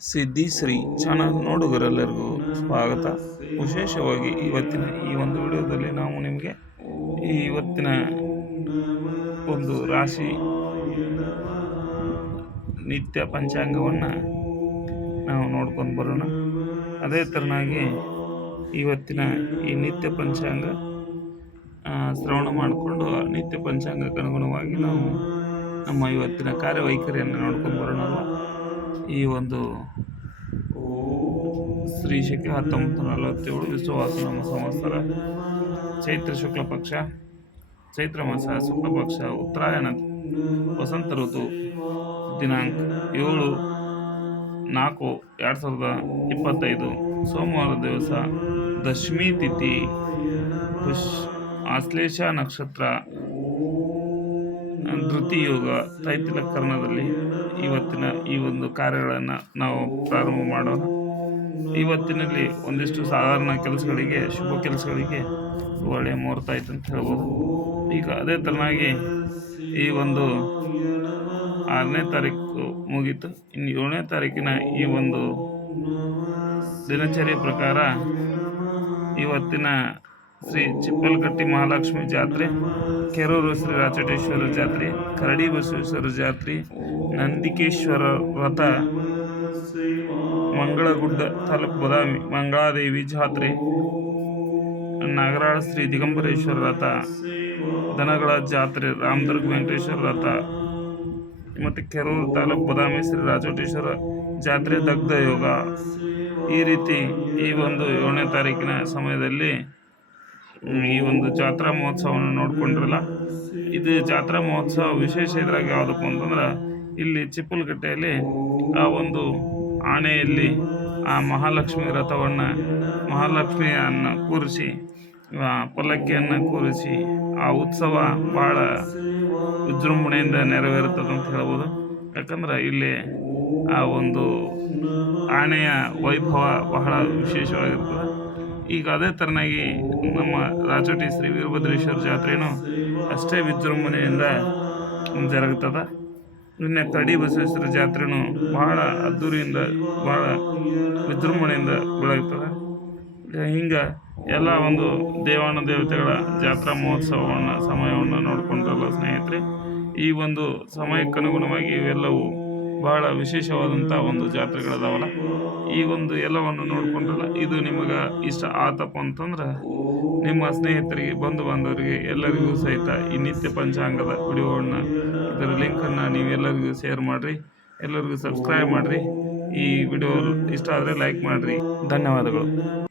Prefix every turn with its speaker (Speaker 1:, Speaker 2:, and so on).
Speaker 1: ಸಿದ್ಧಿ ಶ್ರೀ ಚಾನಲ್ ನೋಡುಗರೆಲ್ಲರಿಗೂ ಸ್ವಾಗತ ವಿಶೇಷವಾಗಿ ಇವತ್ತಿನ ಈ ಒಂದು ವಿಡಿಯೋದಲ್ಲಿ ನಾವು ನಿಮಗೆ ಇವತ್ತಿನ ಒಂದು ರಾಶಿ ನಿತ್ಯ ಪಂಚಾಂಗವನ್ನು ನಾವು ನೋಡ್ಕೊಂಡು ಬರೋಣ ಅದೇ ಥರನಾಗಿ ಇವತ್ತಿನ ಈ ನಿತ್ಯ ಪಂಚಾಂಗ ಶ್ರವಣ ಮಾಡಿಕೊಂಡು ನಿತ್ಯ ಪಂಚಾಂಗಕ್ಕೆ ಅನುಗುಣವಾಗಿ ನಾವು ನಮ್ಮ ಇವತ್ತಿನ ಕಾರ್ಯವೈಖರಿಯನ್ನು ನೋಡ್ಕೊಂಡು ಬರೋಣ? ಈ ಒಂದು ಶ್ರೀ ಶಕೆ ಹತ್ತೊಂಬತ್ತು ನಲವತ್ತೇಳು ವಿಶ್ವವಾಸ ನಮ್ಮ ಸಂವತ್ಸರ ಚೈತ್ರ ಶುಕ್ಲ ಪಕ್ಷ, ಚೈತ್ರ ಮಾಸ, ಶುಕ್ಲ ಪಕ್ಷ, ಉತ್ತರಾಯಣ, ವಸಂತ ಋತು ದಿನಾಂಕ ಏಳು ನಾಲ್ಕು ಎರಡು ಸಾವಿರದ ಇಪ್ಪತ್ತೈದು. ಸೋಮವಾರ ದಿವಸ ದಶಮಿ ತಿಥಿ ಆಶ್ಲೇಷ ನಕ್ಷತ್ರ ಧೃತಿಯೋಗ ತೈತಿಲ ಕರ್ಣದಲ್ಲಿ ಇವತ್ತಿನ ಈ ಒಂದು ಕಾರ್ಯಗಳನ್ನು ನಾವು ಪ್ರಾರಂಭ ಮಾಡೋಣ. ಇವತ್ತಿನಲ್ಲಿ ಒಂದಿಷ್ಟು ಸಾಧಾರಣ ಕೆಲಸಗಳಿಗೆ, ಶುಭ ಕೆಲಸಗಳಿಗೆ ಒಳ್ಳೆಯ ಮುಹೂರ್ತ ಆಯ್ತು ಅಂತ ಹೇಳ್ಬೋದು. ಈಗ ಅದೇ ಥರನಾಗಿ ಈ ಒಂದು ಆರನೇ ತಾರೀಕು ಮುಗೀತು. ಇನ್ನು ಏಳನೇ ತಾರೀಕಿನ ಈ ಒಂದು ದಿನಚರಿ ಪ್ರಕಾರ ಇವತ್ತಿನ ಶ್ರೀ ಚಿಪ್ಪಲ್ಕಟ್ಟಿ ಮಹಾಲಕ್ಷ್ಮಿ ಜಾತ್ರೆ, ಕೆರೂರು ಶ್ರೀ ರಾಚಟೇಶ್ವರ ಜಾತ್ರೆ, ಕರಡಿ ಬಸವೇಶ್ವರ ಜಾತ್ರೆ, ನಂದಿಕೇಶ್ವರ ರಥ, ಮಂಗಳಗುಡ್ಡ ತಾಲೂಕು ಬದಾಮಿ, ಮಂಗಳಾದೇವಿ ಜಾತ್ರೆ, ನಾಗರಾಳ ಶ್ರೀ ದಿಗಂಬರೇಶ್ವರ ರಥ, ದನಗಳ ಜಾತ್ರೆ, ರಾಮದುರ್ಗ ವೆಂಕಟೇಶ್ವರ ರಥ, ಮತ್ತು ಕೆರೂರು ತಾಲೂಕು ಬದಾಮಿ ಶ್ರೀ ರಾಜೋಟೇಶ್ವರ ಜಾತ್ರೆ ದಗ್ಧ ಯೋಗ. ಈ ರೀತಿ ಈ ಒಂದು ಏಳನೇ ತಾರೀಕಿನ ಸಮಯದಲ್ಲಿ ಈ ಒಂದು ಜಾತ್ರಾ ಮಹೋತ್ಸವವನ್ನು ನೋಡ್ಕೊಂಡ್ರಲ್ಲ? ಇದು ಜಾತ್ರಾ ಮಹೋತ್ಸವ ವಿಶೇಷ ಇದ್ರಾಗ ಯಾವುದಪ್ಪ ಅಂತಂದ್ರೆ, ಇಲ್ಲಿ ಚಿಪ್ಪಲ್ಗಟ್ಟೆಯಲ್ಲಿ ಆ ಒಂದು ಆನೆಯಲ್ಲಿ ಆ ಮಹಾಲಕ್ಷ್ಮಿ ರಥವನ್ನು, ಮಹಾಲಕ್ಷ್ಮಿಯನ್ನು ಕೂರಿಸಿ ಪಲ್ಲಕ್ಕಿಯನ್ನು ಕೂರಿಸಿ ಆ ಉತ್ಸವ ಭಾಳ ವಿಜೃಂಭಣೆಯಿಂದ ನೆರವೇರುತ್ತದೆ ಅಂತ ಹೇಳ್ಬೋದು. ಯಾಕಂದ್ರೆ ಇಲ್ಲಿ ಆ ಒಂದು ಆನೆಯ ವೈಭವ ಬಹಳ ವಿಶೇಷವಾಗಿರ್ತದೆ. ಈಗ ಅದೇ ಥರನಾಗಿ ನಮ್ಮ ರಾಚೋಟಿ ಶ್ರೀ ವೀರಭದ್ರೇಶ್ವರ ಜಾತ್ರೆಯೂ ಅಷ್ಟೇ ವಿಜೃಂಭಣೆಯಿಂದ ಜರುಗ್ತದೆ. ನಿನ್ನೆ ಕಡಿ ಬಸವೇಶ್ವರ ಜಾತ್ರೆಯೂ ಬಹಳ ಅದ್ದೂರಿಯಿಂದ, ಬಹಳ ವಿಜೃಂಭಣೆಯಿಂದ ಬೆಳಗ್ತದೆ. ಹಿಂಗೆ ಎಲ್ಲ ಒಂದು ದೇವಾನ ದೇವತೆಗಳ ಜಾತ್ರಾ ಮಹೋತ್ಸವವನ್ನು, ಸಮಯವನ್ನು ನೋಡ್ಕೊಂಡಲ್ಲ ಸ್ನೇಹಿತರೆ. ಈ ಒಂದು ಸಮಯಕ್ಕನುಗುಣವಾಗಿ ಇವೆಲ್ಲವೂ ಬಹಳ ವಿಶೇಷವಾದಂಥ ಒಂದು ಜಾತ್ರೆಗಳದಾವಲ್ಲ. ಈ ಒಂದು ಎಲ್ಲವನ್ನು ನೋಡ್ಕೊಂಡ್ರಲ್ಲ, ಇದು ನಿಮಗೆ ಇಷ್ಟ ಆತಪ್ಪ ಅಂತಂದ್ರೆ ನಿಮ್ಮ ಸ್ನೇಹಿತರಿಗೆ ಬಂಧು ಬಾಂಧವರಿಗೆ ಎಲ್ಲರಿಗೂ ಸಹಿತ ಈ ನಿತ್ಯ ಪಂಚಾಂಗದ ವಿಡಿಯೋವನ್ನು, ಇದರ ಲಿಂಕನ್ನು ನೀವೆಲ್ಲರಿಗೂ ಶೇರ್ ಮಾಡಿರಿ, ಎಲ್ಲರಿಗೂ ಸಬ್ಸ್ಕ್ರೈಬ್ ಮಾಡಿರಿ. ಈ ವಿಡಿಯೋ ಇಷ್ಟ ಆದರೆ ಲೈಕ್ ಮಾಡಿರಿ. ಧನ್ಯವಾದಗಳು.